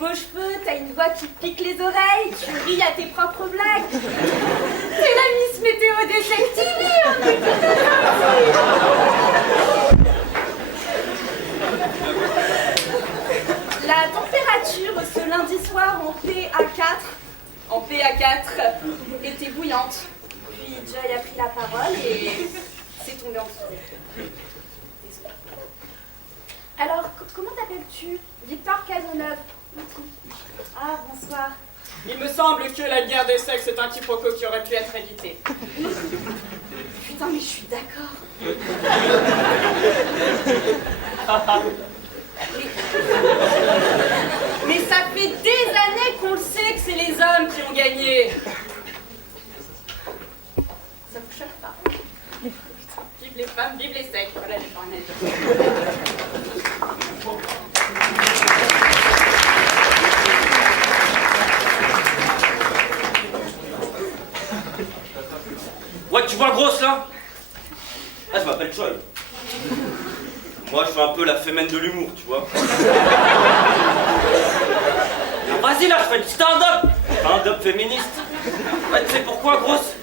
beaux cheveux, t'as une voix qui pique les oreilles, tu ris à tes propres blagues. T'es la Miss Météo des Sex TV, on est tout La température ce lundi soir en PA4 était bouillante. Puis Joy a pris la parole et s'est tombé en dessous. Alors, comment t'appelles-tu? Victor Cazeneuve. Ah, bonsoir. Il me semble que la guerre des sexes est un quiproquo qui aurait pu être évité. Putain, mais je suis d'accord. Mais ça fait des années qu'on le sait que c'est les hommes qui ont gagné. Ça vous choque pas? Vive les femmes, vive les sexes. Voilà les cornettes. Ouais, tu vois grosse là? Ah, je m'appelle Joy. Moi, je suis un peu la fémène de l'humour, tu vois. Vas-y là, je fais du stand-up. Stand-up féministe. Ouais, tu sais pourquoi, grosse?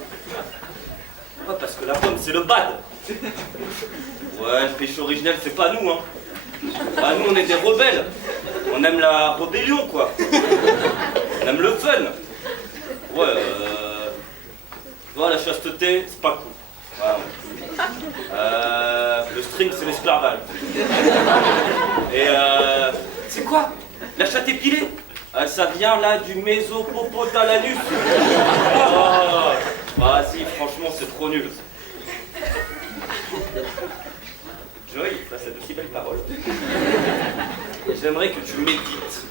Ouais, parce que la pomme, c'est le bad. Ouais, le péché originel, c'est pas nous, hein. Bah, nous, on est des rebelles. On aime la rébellion, quoi. On aime le fun. Ouais, tu vois, la chasteté, c'est pas cool. Voilà. Le string, c'est l'esclavage. Et c'est quoi? La chatte épilée? Ça vient là du mésopopotalanus. Oh, vas-y, franchement, c'est trop nul. Joy, face à de si belles paroles, j'aimerais que tu médites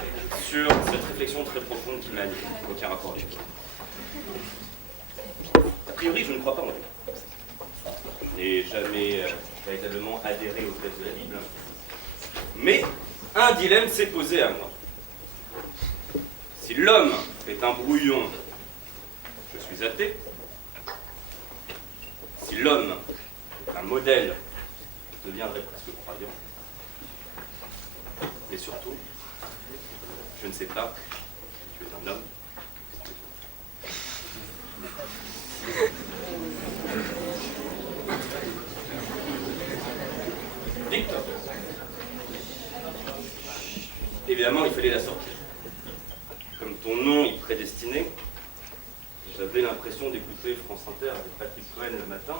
sur cette réflexion très profonde qui m'anime. Aucun rapport avec toi. A priori, je ne crois pas en Dieu. Je n'ai jamais véritablement adhéré au texte de la Bible. Mais un dilemme s'est posé à moi. Si l'homme est un brouillon, je suis athée. Si l'homme est un modèle, je deviendrai presque croyant. Et surtout, je ne sais pas si tu es un homme. Victor. Évidemment, il fallait la sortir. Comme ton nom y prédestinait, j'avais l'impression d'écouter France Inter avec Patrick Cohen le matin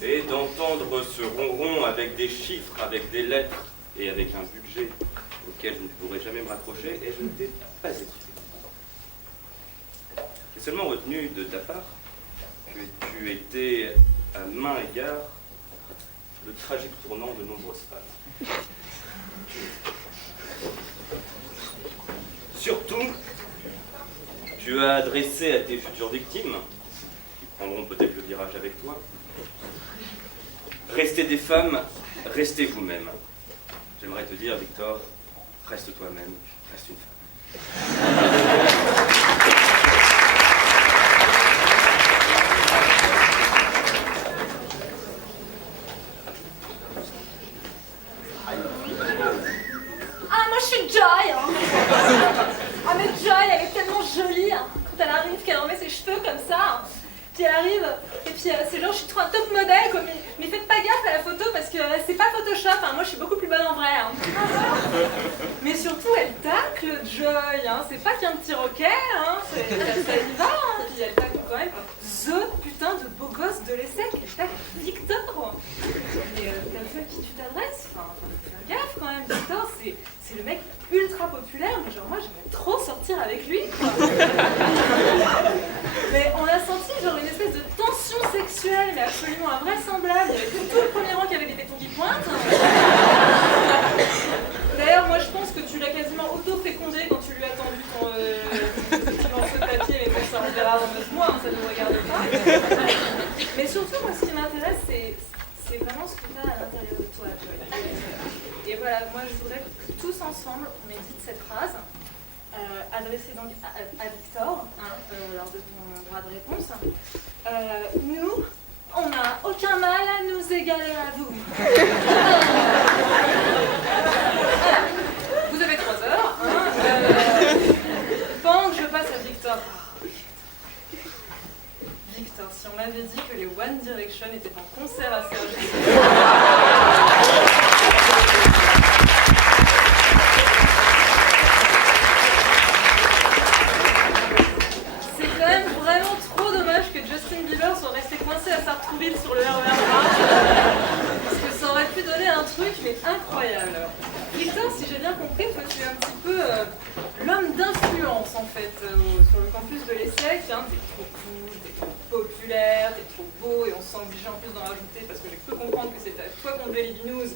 et d'entendre ce ronron avec des chiffres, avec des lettres et avec un budget auquel je ne pourrais jamais me raccrocher, et je ne t'ai pas écouté. J'ai seulement retenu de ta part que tu étais à maint égard le tragique tournant de nombreuses femmes. Surtout, tu as adressé à tes futures victimes, qui prendront peut-être le virage avec toi, restez des femmes, restez vous-même. J'aimerais te dire, Victor, reste toi-même, reste une femme. Ah, moi je suis Joy, hein. Ah, mais Joy, elle est tellement jolie, hein. Quand elle arrive, qu'elle remet ses cheveux comme ça. Puis elle arrive, et puis c'est genre, je suis trop un top modèle, quoi. Mais faites pas gaffe à la photo parce que c'est pas Photoshop, hein. Moi je suis beaucoup plus bonne en vrai, hein. Mais surtout, elle tacle Joy, hein. C'est pas qu'un petit roquet, hein. Ça y va, hein. Puis elle tacle quand même the putain de beau gosse de l'ESSEC. Elle tacle Victor. Et t'as vu à qui tu t'adresses? Enfin, fais gaffe quand même, Victor, c'est le mec ultra populaire, mais genre moi j'aimerais trop sortir avec lui, quoi. Mais on a senti genre une espèce de tension sexuelle, mais absolument invraisemblable. Il y avait tout le premier rang qui avait des tétons qui pointent. D'ailleurs, moi je pense que tu l'as quasiment auto-fécondé quand tu lui as tendu ton morceau de papier, mais bon, ça on verra dans 9 mois, hein, ça ne nous regarde pas. Mais surtout, moi ce qui m'intéresse, c'est vraiment ce que tu as à l'intérieur de toi, Joy. Et voilà, moi je voudrais que tous ensemble, on médite cette phrase, adressée donc à Victor, hein, lors de ton droit de réponse. Nous, on n'a aucun mal à nous égaler à vous. Vous avez 3 heures. Hein, putain, si on m'avait dit que les One Direction étaient en concert à Cergy. C'est quand même vraiment trop dommage que Justin Bieber soit resté coincé à Sartrouville sur le RER A. Parce que ça aurait pu donner un truc, mais incroyable. Victor, si j'ai bien compris, toi tu es un petit peu l'homme d'influence en fait sur le campus de l'ESSEC. Hein. T'es trop cool, t'es trop populaire, t'es trop beau et on se sent obligé en plus d'en rajouter parce que j'ai cru comprendre que c'était à toi qu'on devait les binous.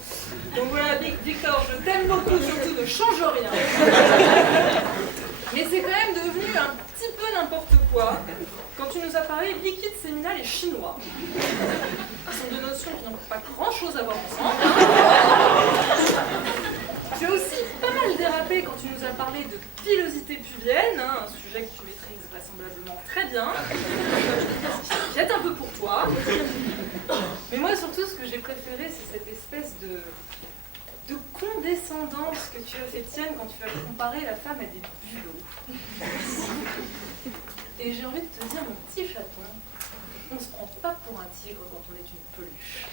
Donc voilà, Victor, je t'aime beaucoup, surtout ne change rien. Mais c'est quand même devenu un petit peu n'importe quoi quand tu nous as parlé liquide séminal et chinois. Ce sont deux notions qui n'ont pas grand-chose à voir ensemble. Tu as aussi pas mal dérapé quand tu nous as parlé de pilosité pubienne, hein, un sujet que tu maîtrises vraisemblablement très bien. Jette un peu pour toi. Mais moi, surtout, ce que j'ai préféré, c'est cette espèce de condescendance que tu as fait tienne quand tu as comparé la femme à des bulots. Et j'ai envie de te dire, mon petit chaton, on se prend pas pour un tigre quand on est une peluche.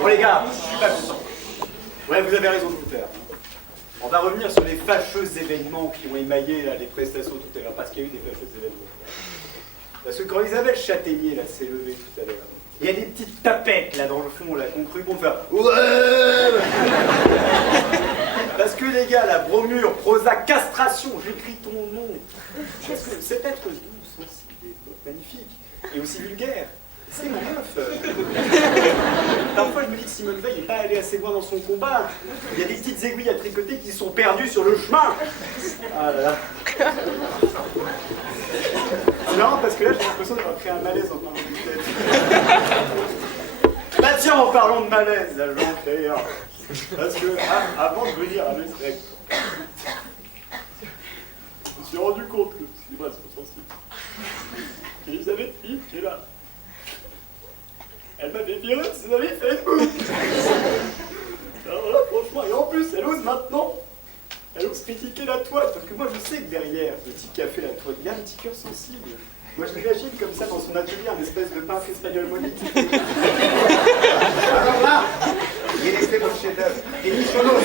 Bon les gars, je suis pas content. Ouais, vous avez raison de vous taire. On va revenir sur les fâcheux événements qui ont émaillé là, les prestations tout à l'heure, parce qu'il y a eu des fâcheux événements. Parce que quand Isabelle Châtaignier là s'est levée tout à l'heure, il y a des petites tapettes là dans le fond là qu'on cru bon faire ouais. Parce que les gars, la bromure, Prozac, castration, j'écris ton nom. Parce que cet être doux, sensible et magnifique, et aussi vulgaire, c'est mon meuf. Parfois je me dis que Simone Veil n'est pas allée assez loin dans son combat. Il y a des petites aiguilles à tricoter qui sont perdues sur le chemin. Ah là là. C'est marrant parce que là j'ai l'impression d'avoir créé un malaise en parlant de tête. Bah tiens, en parlant de malaise, là j'en crée un. Parce que avant de venir à l'ESSEC, je me suis rendu compte que c'est une brasse sensible. Elisabeth Hill qui est là. Elle m'avait viré de ses amis Facebook. Alors là, franchement, et en plus, elle ose maintenant. Elle ose critiquer la toile, parce que moi je sais que derrière le petit café, la toile, il y a un petit cœur sensible. Moi je l'imagine comme ça dans son atelier, un espèce de peintre espagnol monique. Alors là, il est fait mon chef-d'œuvre. Et Nicholos.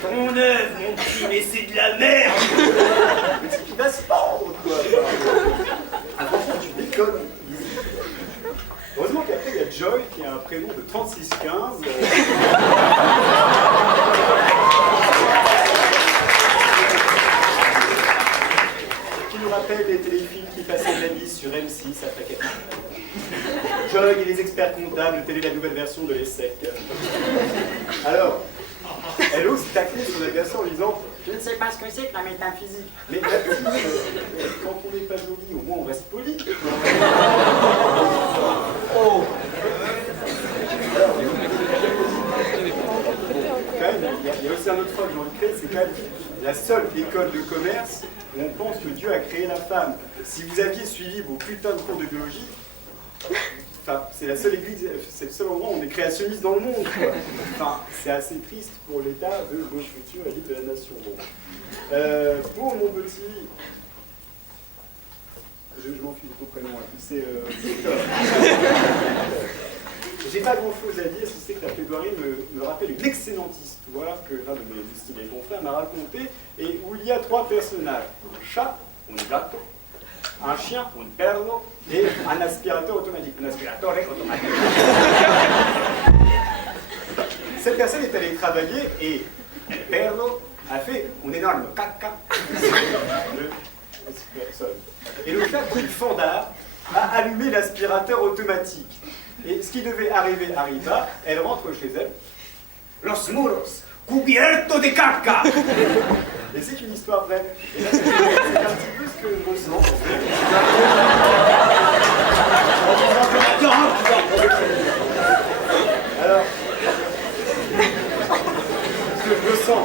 Ton œuvre, mon petit, mais c'est de la merde. Le type qui va se pendre, quoi. Ah, franchement, tu déconnes. Heureusement qu'après, il y a Joy qui a un prénom de 3615. Qui nous rappelle les téléfilms qui passaient de la vie sur M6 après 4 ans. Joy et les experts comptables, télé la nouvelle version de l'ESSEC. Alors, elle ose tacler son adversaire en disant « Je ne sais pas ce que c'est que la métaphysique. » Mais quand on n'est pas joli, au moins on reste poli. Oh. Alors, quand même, il y a aussi un autre truc que j'ai envie de créer, c'est quand même la seule école de commerce où on pense que Dieu a créé la femme. Si vous aviez suivi vos putains de cours de biologie, enfin, c'est la seule église, c'est le seul endroit où on est créationniste dans le monde, quoi. Enfin, c'est assez triste pour l'état de gauche future élite de la nation. Bon. Pour mon petit... Je m'en fiche de ton prénom, c'est Victor. J'ai pas grand chose à dire, si c'est que la plaidoirie me rappelle une excellente histoire que l'un de mes estimés confrères m'a racontée, et où il y a 3 personnages. Un chat, un gatto, un chien, un perro, et un aspirateur automatique. Un aspirateur automatique. Cette personne est allée travailler et le perro a fait un énorme caca. Et le chat, pris fandard, a allumé l'aspirateur automatique. Et ce qui devait arriver arriva, elle rentre chez elle. Los muros, cubierto de caca. Et c'est une histoire vraie. Et là, c'est un petit peu ce que je ressens. Alors, ce que je ressens,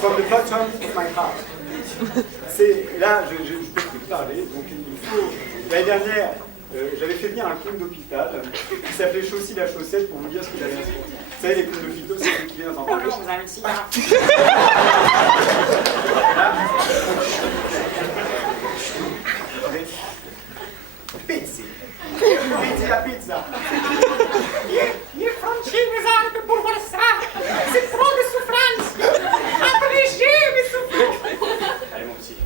comme le patron down of my heart. C'est là, je peux plus parler. Donc il faut. L'année dernière, j'avais fait venir un clown d'hôpital qui s'appelait Chaussy la chaussette pour vous dire ce qu'il avait à dire. Vous savez, les clowns d'hôpital, c'est ceux qui viennent dans un bonjour, vous avez un cigare. Pizza. Pizza la pizza. Les franchisés de Bourgogne-ça, c'est trop de souffrance. Abrégez mes souffrances. Allez mon petit.